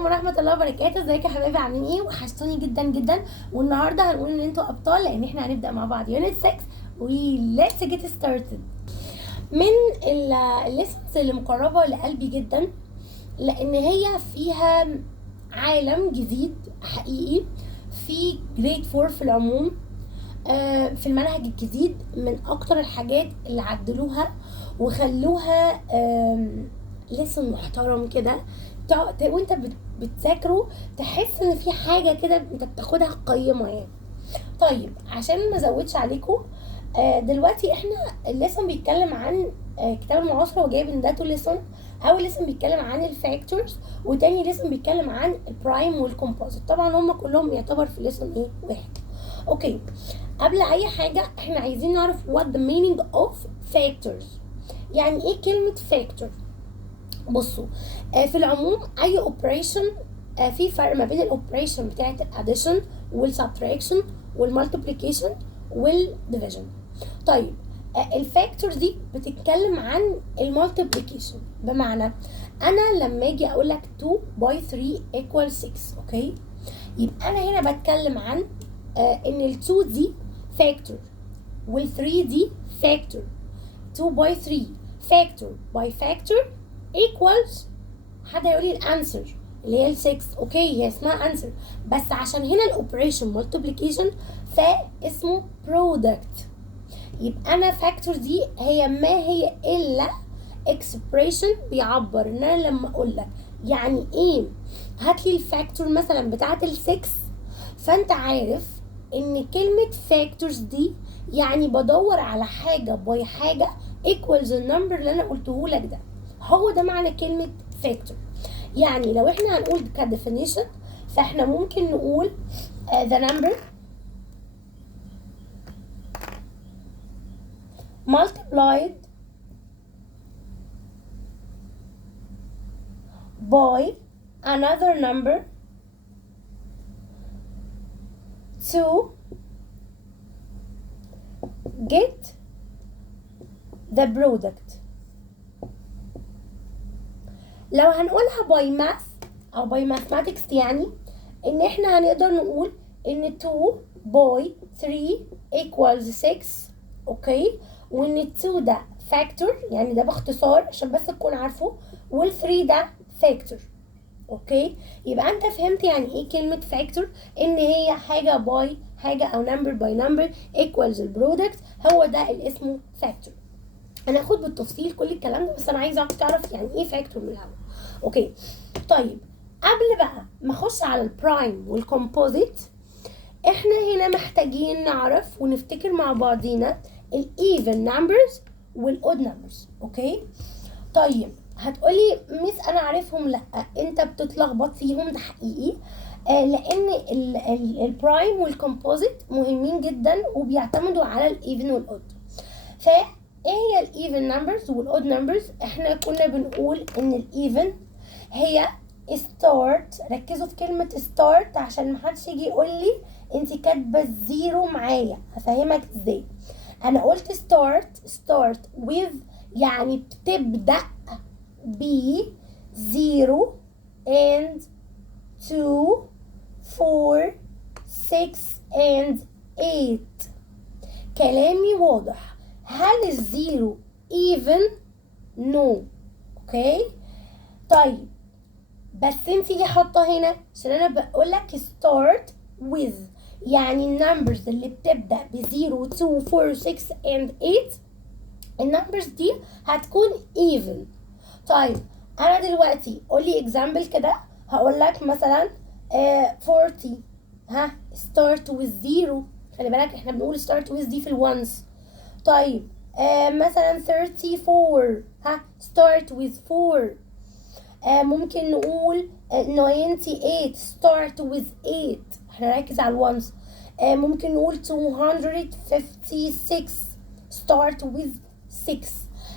عليكم ورحمه الله وبركاته. ازيكم يا حبايبي، عاملين ايه؟ وحشتوني جدا جدا. والنهارده هنقول ان انتوا ابطال، لان احنا هنبدا مع بعض يونت 6 و let's get started. من الليسنز اللي مقربه لقلبي جدا، لان هي فيها عالم جديد حقيقي في جريد 4 في العموم. في المنهج الجديد من اكتر الحاجات اللي عدلوها وخلوها لسن محترم كده، وانت بتذاكره تحس ان في حاجه كده انت بتاخدها قيمه يعني. طيب عشان ما ازودش عليكم، دلوقتي احنا الليسن بيتكلم عن كتاب المعاصره، وجايب ان ده تو ليسن. اول ليسن بيتكلم عن الفاكتورز، وتاني ليسن بيتكلم عن البرايم والكومبوزيت. طبعا هم كلهم يعتبر في ليسن ايه واحد. اوكي، قبل اي حاجه احنا عايزين نعرف what the meaning of factors. يعني ايه كلمه factor؟ بصوا، في العموم اي اوبريشن في فرق ما بين الاوبريشن بتاعه الاديشن والسبتراكشن والمالتيبليكيشن والديفيجن. طيب الفاكتور دي بتتكلم عن المالتيبليكيشن، بمعنى انا لما اجي اقول لك 2 باي 3 equal 6، اوكي، يبقى انا هنا بتكلم عن ان ال 2 دي فاكتور وال 3 دي فاكتور. 2 باي 3 فاكتور باي فاكتور equals، حد هيقول لي الانسر اللي هي ال 6، اوكي هي اسمها انسر، بس عشان هنا الاوبريشن مالتيبليكيشن فاسمه برودكت. يبقى انا فاكتور دي هي ما هي الا اكسبريشن بيعبر ان انا لما اقول لك يعني ايه هات لي الفاكتور مثلا بتاعه ال 6، فانت عارف ان كلمه فاكتورز دي يعني بدور على حاجه باي حاجه equals النمبر اللي انا قلته لك ده. هو ده معنى كلمه فاكتور. يعني لو احنا هنقول كديفينيشن، فاحنا ممكن نقول the number multiplied by another number to get the product. لو هنقولها باي ماث او باي ماثماتكس، يعني ان احنا هنقدر نقول ان 2 باي 3 equals 6، اوكي، وان 2 ده فاكتور، يعني ده باختصار عشان بس تكون عارفه، وال 3 ده فاكتور، اوكي. يبقى انت فهمت يعني ايه كلمه فاكتور، ان هي حاجه باي حاجه او نمبر باي نمبر equals البرودكت، هو ده اللي اسمه فاكتور. هناخد بالتفصيل كل الكلام ده، بس انا عايزه تعرف يعني ايه فاكتور من الاول، اوكي. طيب قبل بقى ما اخش على البرايم والكومبوزيت، احنا هنا محتاجين نعرف ونفتكر مع بعضينا الايفن نمبرز والاود نمبرز، اوكي. طيب هتقولي ميس انا عارفهم، لا انت بتتلخبط فيهم، ده حقيقي، لان البرايم والكومبوزيت مهمين جدا وبيعتمدوا على الايفن والاود. ايه هي الايفن نمبرز والاود نمبرز؟ احنا كنا بنقول ان الايفن هي ستارت، ركزوا في كلمه ستارت عشان محدش يجي يقول لي انت كاتبه الزيرو معايا، هفهمك ازاي. انا قلت start with، يعني بتبدا ب 0 and 2 4 6 and 8. كلامي واضح؟ هل الزيرو even؟ no، اوكي. طيب بس انت ليه حاطه هنا؟ عشان انا بقول لك start with، يعني النمبرز اللي بتبدا ب 0 2 4 6 and 8 النمبرز دي هتكون even. طيب انا دلوقتي قولي example كده، هقول لك مثلا 40، ها start with 0، خلي بالك احنا بنقول start with دي في الونس. طيب مثلا 34، ها start with 4. ممكن نقول 98 start with 8، احنا نركز على الونس. ممكن نقول 256 start with 6.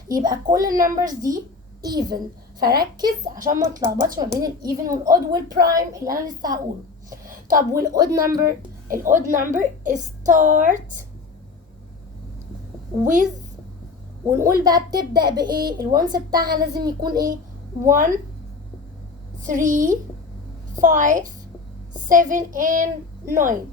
يبقى كل النمبرز دي even، فركز عشان ما تلخبطش ما بين الايفن والاود والبرايم اللي انا لسه هقوله. طب والاود نمبر؟ الاود نمبر start with، ونقول بقى بتبدأ بايه؟ الونس بتاعها لازم يكون ايه؟ 1 3 5 7 and 9.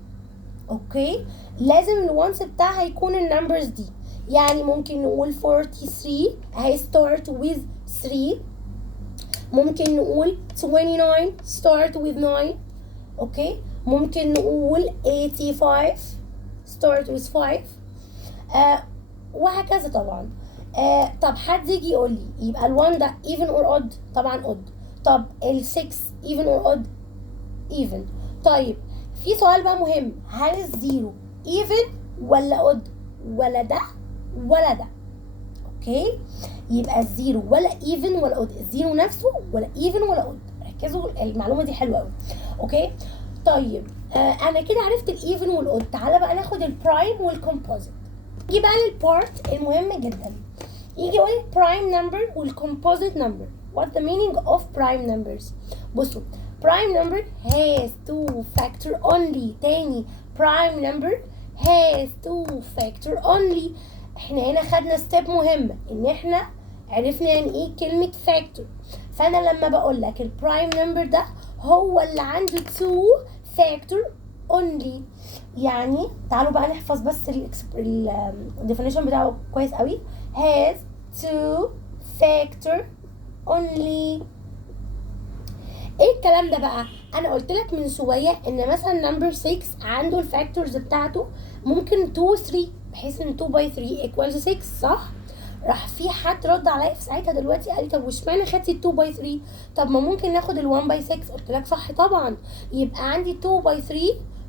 اوكي، لازم الوانس بتاعها يكون النمبرز دي. يعني ممكن نقول 43 هي start with 3. ممكن نقول 29 start with 9. اوكي، ممكن نقول 85 start with 5. وهكذا طبعا. طب حد يجي يقول لي يبقى ال1 ده even or odd؟ طبعا odd. طب ال6 even or odd؟ even. طيب في سؤال بقى مهم، هل الزيرو even ولا odd؟ ولا ده ولا ده. اوكي، يبقى الزيرو ولا even ولا odd، الزيرو نفسه ولا even ولا odd. ركزوا المعلومه دي حلوه قوي. اوكي طيب انا كده عرفت الايفن والاود. تعالى بقى ناخد البرايم والكومبوزيت. يجي بقى للبارت المهم جدا، يجي يقول prime number والcomposite number. What the meaning of prime numbers؟ بصوا، prime number has two factor only. تاني، prime number has two factor only. احنا هنا خدنا ستيب مهمة، ان احنا عرفنا يعني ايه كلمة factor. فانا لما بقول لك البرايم نمبر ده هو اللي عنده two factor only. يعني تعالوا بقى نحفظ بس الديفينيشن بتاعه كويس قوي. has two factor only. ايه الكلام ده بقى؟ انا قلت لك من شويه ان مثلا نمبر 6 عنده الفاكتورز بتاعته ممكن 2 و 3، بحيث ان 2 باي 3 equals 6 صح؟ راح في حد رد عليا في ساعتها دلوقتي قال لي طب واشمعنى خدتي 2 باي 3؟ طب ما ممكن ناخد ال 1 باي 6. قلت لك صح طبعا، يبقى عندي 2 باي 3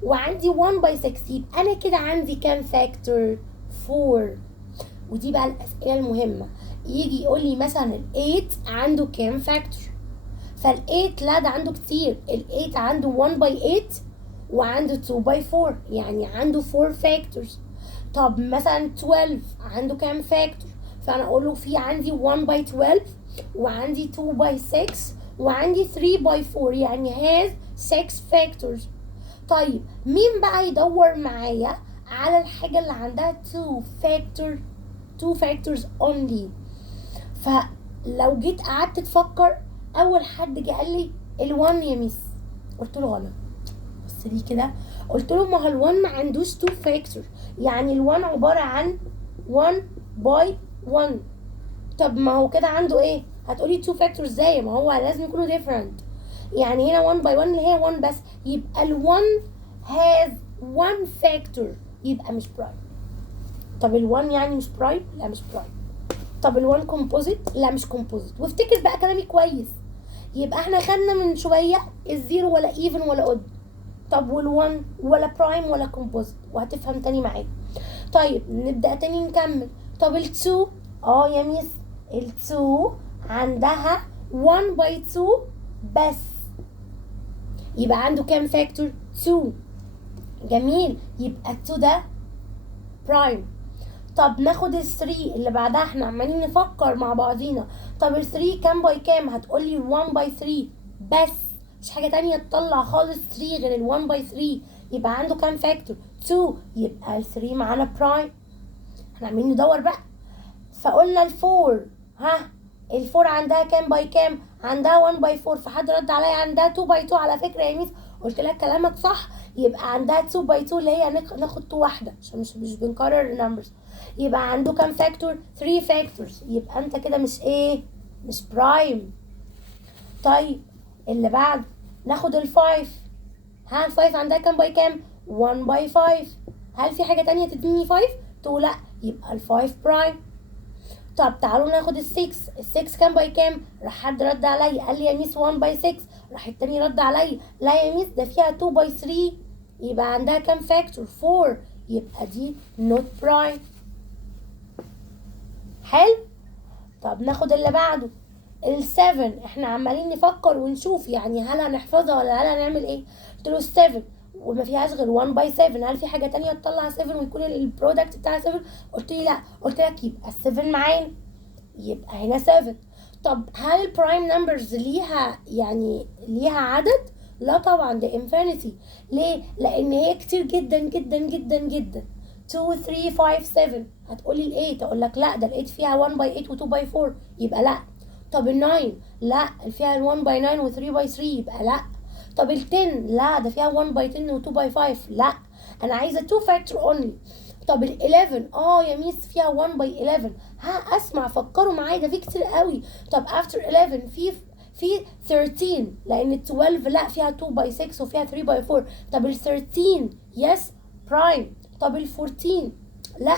وعندي 1 باي 6، يبقى انا كده عندي كام فاكتور؟ 4. ودي بقى الاسئله المهمه، يجي يقول لي مثلا ال 8 عنده كام فاكتور؟ فال8 لا ده عنده كتير، ال8 عنده 1 باي 8 وعنده 2 باي 4، يعني عنده 4 فاكتورز. طب مثلا 12 عنده كام فاكتور؟ فانا اقول له في عندي 1 باي 12 وعندي 2 باي 6 وعندي 3 باي 4، يعني has 6 فاكتورز. طيب مين بقى يدور معايا على الحاجه اللي عندها 2 فاكتورز only؟ فلو جيت قعدت تفكر، اول حد جه قال لي ال1 يا ميس. قلت له غلط. بص لي كده، قلت له ما هو ال1 ما عندوش 2 فاكتور، يعني ال1 عباره عن 1 باي 1. طب ما هو كده عنده ايه؟ هتقولي 2 فاكتور ازاي؟ ما هو لازم يكونوا different. يعني هنا 1 باي 1 اللي هي 1 بس، يبقى ال1 has 1 factor، يبقى مش برايم. طب ال1 يعني مش برايم؟ لا مش برايم. طب ال1 كومبوزيت؟ لا مش كومبوزيت. وافتكر بقى كلامي كويس، يبقى احنا خدنا من شويه الزيرو ولا ايفن ولا اود، طب وال1 ولا برايم ولا كومبوزيت، وهتفهم تاني معايا. طيب نبدا تاني نكمل. طب ال2 يا ميس ال2 عندها 1 باي 2 بس، يبقى عنده كام فاكتور؟ 2. جميل، يبقى ال2 ده برايم. طب ناخد ال3 اللي بعدها، احنا عمالين نفكر مع بعضينا. طب ال3 كام باي كام؟ هتقولي 1 باي 3 بس، مش حاجه تانية تطلع خالص 3 غير ال1 باي 3، يبقى عنده كام فاكتور؟ 2. يبقى ال3 معانا برايم. احنا عمالين ندور بقى. فقلنا ال4 ال4 عندها كام باي كام؟ عندها 1 باي 4. فحد رد عليا عندها 2 باي 2. على فكره يا ميس قلت لك كلامك صح، يبقى عندها 2 باي 2 اللي هي ناخد 2 واحده عشان مش بنكرر النمبرز. يبقى عنده كام فاكتور؟ 3 فاكتورز. يبقى انت كده مش ايه؟ مش برايم. طيب اللي بعد ناخد ال5. ال5 عندها كام باي كام؟ 1 باي 5. هل في حاجه تانية تديني 5؟ تقول لا، يبقى ال5 برايم. طب تعالوا ناخد ال6 كام باي كام؟ راح حد رد عليا قال لي يا ميس 1 باي 6. راح التاني رد عليا لا يا ميس ده فيها 2 باي 3. يبقى عندها كام فاكتور؟ 4. يبقى دي نوت برايم. حلو. طب ناخد اللي بعده ال7. احنا عمالين نفكر ونشوف يعني هل هنحفظها ولا هل هنعمل ايه. قلت له 7 وما فيهاش غير 1 باي 7، هل في حاجه تانية تطلع 7 ويكون البرودكت بتاع 7؟ قلت لي لا. قلت لك يبقى ال7 معانا، يبقى هنا 7. طب هل البرايم نمبرز ليها عدد؟ لا طبعا، ده انفينيتي. ليه؟ لان هي كتير جدا جدا جدا جدا. 2 3 5 7. هتقولي ال8، اقول لك لا ده ال8 فيها 1 باي 8 و2 باي 4، يبقى لا. طب ال9 لا فيها 1 باي 9 و3 باي 3، يبقى لا. طب ال 10 لا ده فيها 1 باي 10 و 2 باي 5 لا انا عايزه 2 فاكتور اونلي. طب ال 11 يا ميس فيها 1 باي 11 اسمع فكروا معايا ده في كتير قوي. طب after 11 في 13 لان ال 12 لا فيها 2 باي 6 وفيها 3 باي 4. طب ال 13 يس برايم. طب ال 14 لا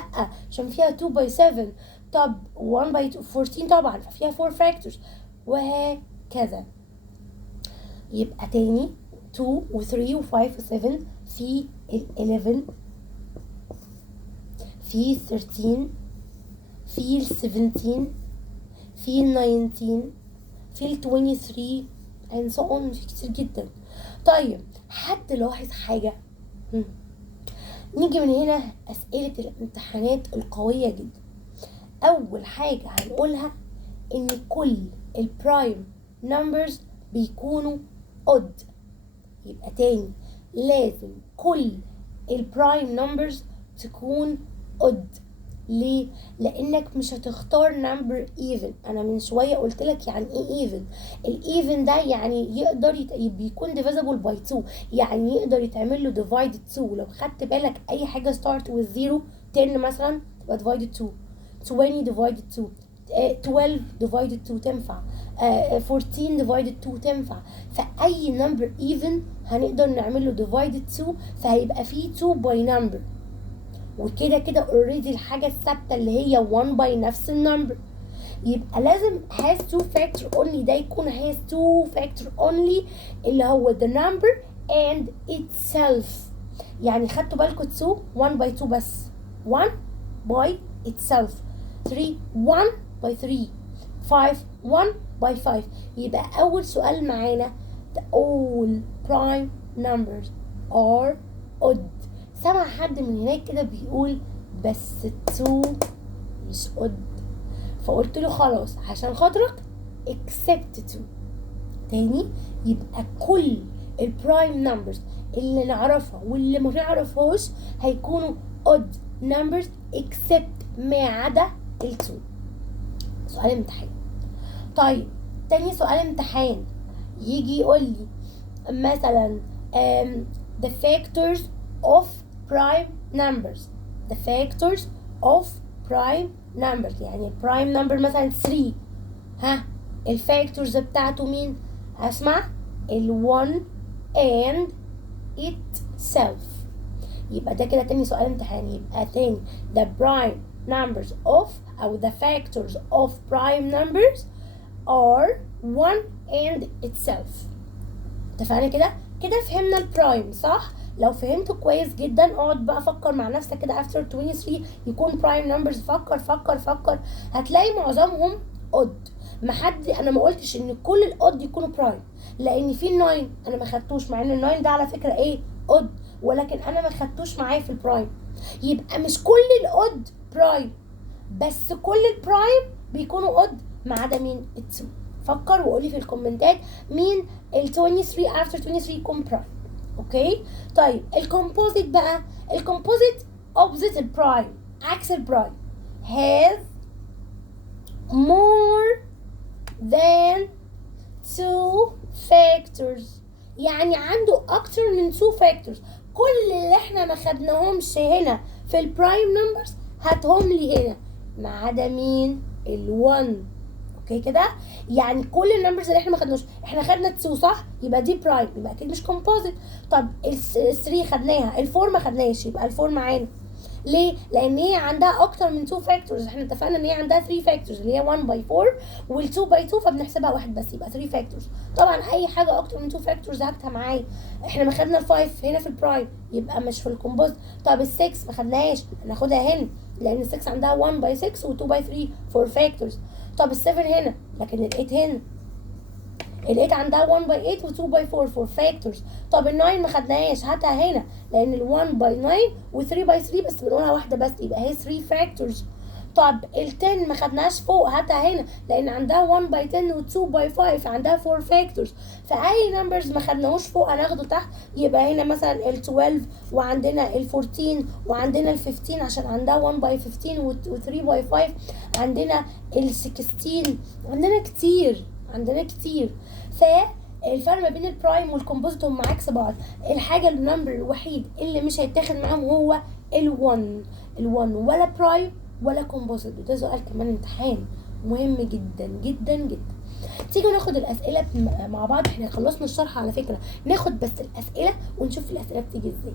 عشان فيها 2 باي 7. طب 1 باي 14 طبعا ففيها 4 فاكتورز وهكذا. يبقى تاني 2 و 3 و 5 و 7 في ال 11 في ال 13 في ال 17 في ال 19 في ال 23 and so on في كتير جدا. طيب حد لاحظ حاجة؟ نيجي من هنا أسئلة الامتحانات القوية جدا. أول حاجة هنقولها إن كل البرايم نمبرز بيكونوا odd. يبقى تاني لازم كل البرايم نمبرز تكون odd. ليه؟ لانك مش هتختار نمبر ايفن. انا من شويه قلت لك يعني ايه ايفن. الايفن ده يعني يقدر بيكون ديفيزبل باي 2 يعني يقدر يتعمل له ديفايدد 2. لو خدت بالك اي حاجه ستارت وذ 0 10 مثلا تبقى ديفايدد 2 20 ديفايدد 2 12 ديفايدد 2 تنفع 14 ديفايدد 2 تنفع. فاي نمبر ايفن هنقدر نعمل له ديفايدد 2 فهيبقى فيه 2 باي نمبر وكده كده اوريدي الحاجه الثابته اللي هي 1 باي نفس النمبر. يبقى لازم has 2 factor only ده يكون has 2 factor only اللي هو the number and itself. يعني خدتوا بالكم 2 1 باي 2 بس 1 باي itself 3 1 باي 3 5 1 باي 5. يبقى اول سؤال معانا the all prime numbers are odd. سمع حد من هناك كده بيقول بس 2 مش odd فقلت له خلاص عشان خاطرك except 2. تاني يبقى كل البرايم نمبرز اللي نعرفها واللي ما نعرفهاش هيكونوا odd numbers except ما عدا ال 2. سؤال امتحان. طيب تاني سؤال امتحان يجي يقول لي مثلا the factors of prime numbers. the factors of prime numbers يعني prime number مثلا 3 الفاكتورز بتاعته مين؟ هسمع ال1 and itself. يبقى ده كده تاني سؤال امتحان. يبقى تاني the prime numbers of أو the factors of prime numbers are 1 and itself. اتفقنا كده؟ كده فهمنا البرايم صح؟ لو فهمته كويس جدا اقعد بقى فكر مع نفسك كده after 23 يكون برايم نمبرز. فكر هتلاقي معظمهم odd. انا ما قلتش ان كل الاود يكونوا برايم لان في ال9 انا ما خدتوش مع ان ال9 ده على فكره ايه odd ولكن انا ما خدتوش معايا في البرايم. يبقى مش كل الاود برايم بس كل البرايم بيكونوا odd ما عدا مين؟ ال2. فكر وقولي في الكومنتات مين ال 23 after 23 يكون برايم. اوكي طيب الكومبوزيت بقى. الكومبوزيت opposite البرايم عكس البرايم has more than 2 factors يعني عنده اكتر من 2 factors. كل اللي احنا ما خدناهمش هنا في البرايم نمبرز هاتهم لي هنا ما عدا مين؟ ال1. اوكي كده يعني كل النمبرز اللي احنا ما خدناش احنا خدنا 2 صح يبقى دي برايم يبقى اكيد مش كومبوزيت. طب ال3 خدناها ال4 ما خدناش يبقى ال4 معانا. ليه؟ لان هي عندها اكتر من 2 فاكتورز. احنا اتفقنا ان هي عندها 3 فاكتورز اللي هي 1 باي 4 وال2 باي 2 فبنحسبها واحد بس يبقى 3 فاكتورز. طبعا اي حاجه اكتر من 2 فاكتورز هاخدها معايا. احنا ما خدنا ال5 هنا في البرايم يبقى مش في الكومبوزيت. طب ال6 ما خدناهاش هناخدها هنا لان ال6 عندها 1 باي 6 و2 باي 3 4 فاكتورز. طب ال7 هنا لكن ال8 هنا ال8 عندها 1 باي 8 و2 باي 4 فاكتورز. طب ال9 ما خدناهاش هاتها هنا لان ال1 باي 9 و3 باي 3 بس بنقولها واحده بس يبقى هي 3 فاكتورز. طب ال10 ما خدناهاش فوق هاتها هنا لان عندها 1 باي 10 و2 باي 5 عندها 4 فاكتورز. فاي نمبرز ما خدناهوش فوق هناخده تحت يبقى هنا مثلا ال12 وعندنا ال14 وعندنا ال15 عشان عندها 1 باي 15 و3 باي 5 عندنا ال16 عندنا كتير. الفرق ما بين البرايم والكومبوزيت هم عكس بعض. الحاجه النمبر الوحيد اللي مش هيتاخد معاهم هو ال1 ولا برايم ولا كومبوزيت. وده سؤال كمان امتحان مهم جدا جدا جدا. تيجوا ناخد الاسئله مع بعض. احنا خلصنا الشرح على فكره، ناخد بس الاسئله ونشوف الاسئله بتيجي ازاي.